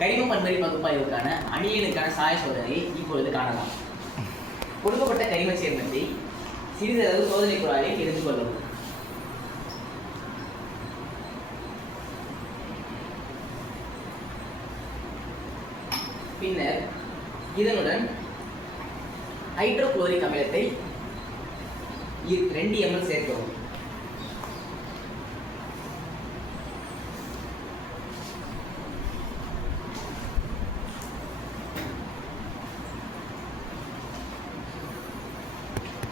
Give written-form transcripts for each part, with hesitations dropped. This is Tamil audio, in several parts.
கரிம பண்பறி பகுப்பாய்வுக்கான அணியனுக்கான சாய சோதனையை இப்பொழுது காணலாம். கொடுக்கப்பட்ட கரிம சேர்மத்தை சிறிதளவு சோதனை குழாயில் எடுத்துக்கொள்ளவும். பின்னர் இதனுடன் ஹைட்ரோகுளோரிக் அமிலத்தை 2 ml சேர்க்கவும்.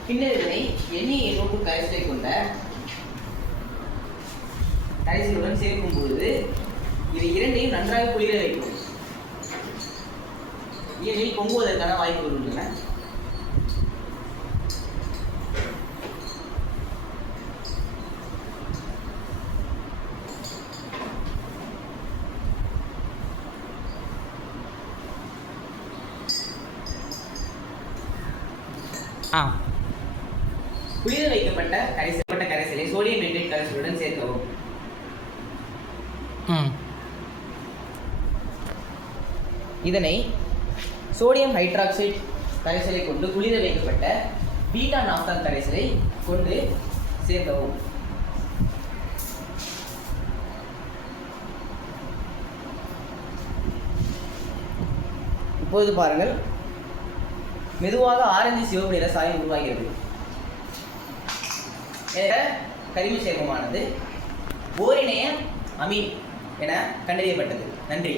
பின்னர் இதனை NaNO2 கரைசலை கொண்ட கரைசலுடன் சேர்க்கும் பொழுது இதை இரண்டையும் நன்றாக குளிர வைக்கும். ஏனெனில் பொங்குவதற்கான வாய்ப்புகள் உள்ளன. குளிர வைக்கப்பட்ட கரைசலை சோடியம் நைட்ரேட் கரைசலுடன் சேர்க்கவும். இதனை சோடியம் ஹைட்ராக்சைடு கரைசலை கொண்டு குளிர வைக்கப்பட்ட பீட்டா நாப்தான் கரைசலை கொண்டு சேர்க்கவும். இப்போது பாருங்கள், மெதுவாக ஆரஞ்சு சிவப்பு நிற சாயம் உருவாகிறது. கரிம சேர்மமானது ஓரிணைய அமீன் என கண்டறியப்பட்டது. நன்றி.